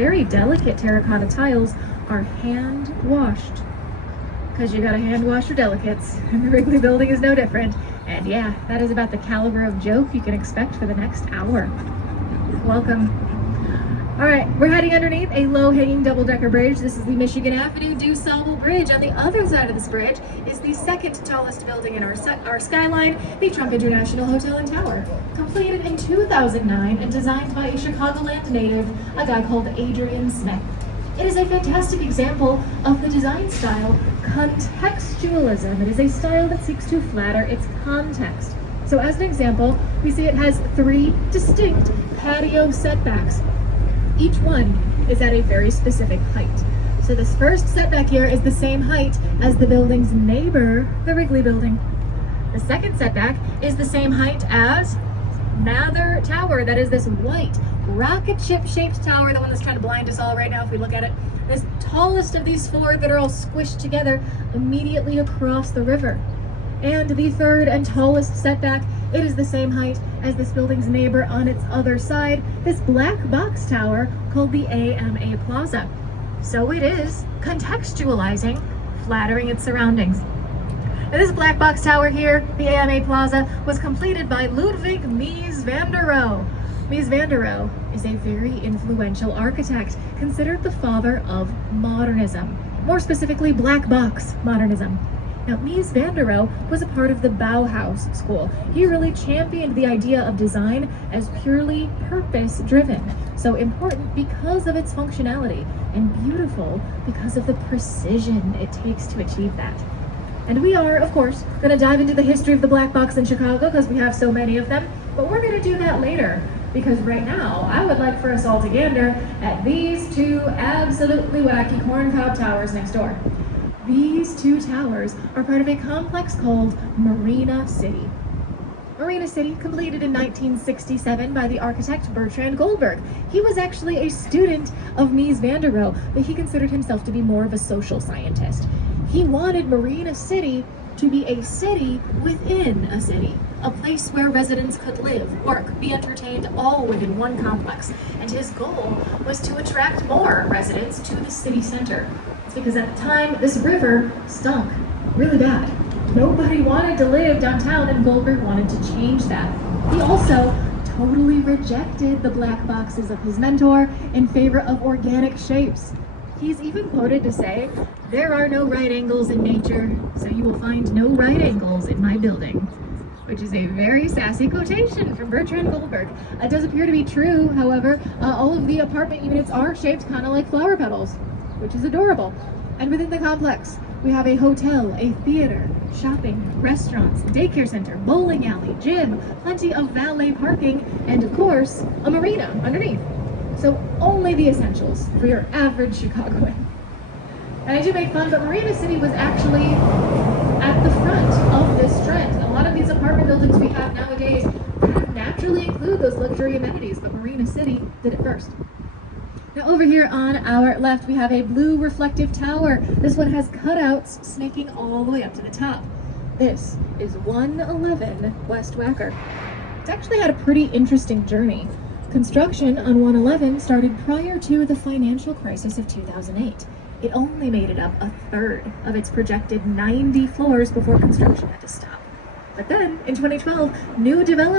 very delicate terracotta tiles are hand washed. Because you gotta hand wash your delicates, and the Wrigley Building is no different. And yeah, that is about the caliber of joke you can expect for the next hour. Welcome. All right, we're heading underneath a low-hanging double-decker bridge. This is the Michigan Avenue DuSable Bridge. On the other side of this bridge is the second tallest building in our skyline, the Trump International Hotel and Tower. Completed in 2009 and designed by a Chicagoland native, a guy called Adrian Smith. It is a fantastic example of the design style contextualism. It is a style that seeks to flatter its context. So as an example, we see it has 3 distinct patio setbacks. Each one is at a very specific height. So this first setback here is the same height as the building's neighbor, the Wrigley Building. The second setback is the same height as Mather Tower. That is this white rocket ship shaped tower, the one that's trying to blind us all right now if we look at it. This tallest of these 4 that are all squished together immediately across the river. And the third and tallest setback, it is the same height as this building's neighbor on its other side, this black box tower called the AMA Plaza. So it is contextualizing, flattering its surroundings. Now this black box tower here, the AMA Plaza, was completed by Ludwig Mies van der Rohe. Mies van der Rohe is a very influential architect, considered the father of modernism, more specifically black box modernism. Now, Mies van der Rohe was a part of the Bauhaus school. He really championed the idea of design as purely purpose-driven. So important because of its functionality, and beautiful because of the precision it takes to achieve that. And we are, of course, going to dive into the history of the black box in Chicago because we have so many of them, but we're going to do that later. Because right now, I would like for us all to gander at these 2 absolutely wacky corncob towers next door. These 2 towers are part of a complex called Marina City. Marina City, completed in 1967 by the architect Bertrand Goldberg. He was actually a student of Mies van der Rohe, but he considered himself to be more of a social scientist. He wanted Marina City to be a city within a city, a place where residents could live, work, be entertained, all within one complex. And his goal was to attract more residents to the city center. It's because at the time, this river stunk really bad. Nobody wanted to live downtown, and Goldberg wanted to change that. He also totally rejected the black boxes of his mentor in favor of organic shapes. He's even quoted to say, "There are no right angles in nature, so you will find no right angles in my building," which is a very sassy quotation from Bertrand Goldberg. It does appear to be true, however. All of the apartment units are shaped kind of like flower petals, which is adorable. And within the complex, we have a hotel, a theater, shopping, restaurants, daycare center, bowling alley, gym, plenty of valet parking, and of course, a marina underneath. So only the essentials for your average Chicagoan. And I do make fun, but Marina City was actually at the front of this trend. A lot of these apartment buildings we have nowadays naturally include those luxury amenities, but Marina City did it first. Now over here on our left, we have a blue reflective tower. This one has cutouts snaking all the way up to the top. This is 111 West Wacker. It's actually had a pretty interesting journey. Construction on 111 started prior to the financial crisis of 2008. It only made it up a third of its projected 90 floors before construction had to stop. But then, in 2012, new development